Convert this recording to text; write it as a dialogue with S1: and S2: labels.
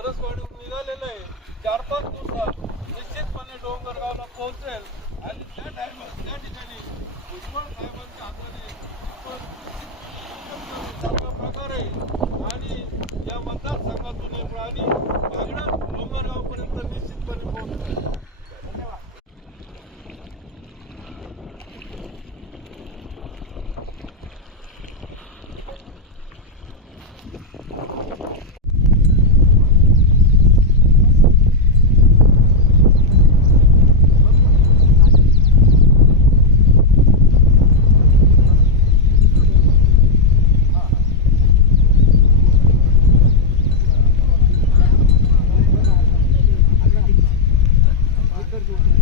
S1: नरसवाडीहून निघालेलं आहे. चार पाच दिवसात निश्चितपणे डोंगरगावला पोहोचेल. आणि त्या टाइम त्या ठिकाणी भुजबळ साहेबांच्या हाताने चांगल्या प्रकारे कर दो